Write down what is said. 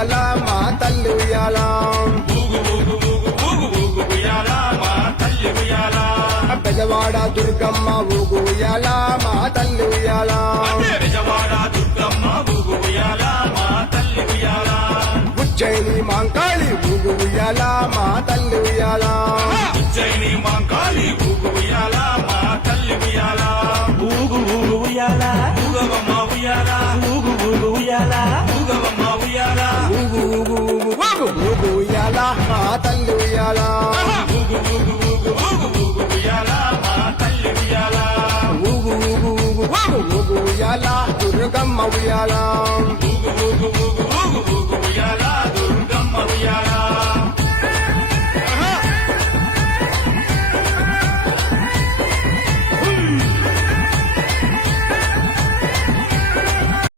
ఉయ్యాల మా తల్లి ఉయ్యాల ఊగు ఊగు ఊగు ఊగు ఊగు ఉయ్యాల మా తల్లి ఉయ్యాల బెజవాడ దుర్గమ్మ ఊగు ఉయ్యాల మా తల్లి ఉయ్యాల విజయవాడ దుర్గమ్మ ఊగు ఉయ్యాల మా తల్లి ఉయ్యాల ఉజ్జయిని మాంకాళి ఊగు ఉయ్యాల మా తల్లి ఉయ్యాల ఉజ్జయిని మాంకాళి ఊగు ఉయ్యాల మా తల్లి ఉయ్యాల ఊగు ఊగు ఉయ్యాల ఊగవమ్మ ఉయ్యాల ఊగు ఊగు ఉయ్యాల ఊగవమ్మ ఉయ్యాల ఊగు ఊగు ఊగు ఊగు ఊగు ఉయ్యాల మా తల్లి ఉయ్యాల ఊగు ఊగు ఊగు ఊగు ఊగు ఉయ్యాల మా తల్లి ఉయ్యాల ఊగు ఊగు ఊగు ఊగు ఊగు ఉయ్యాల దుర్గమ్మ ఉయ్యాల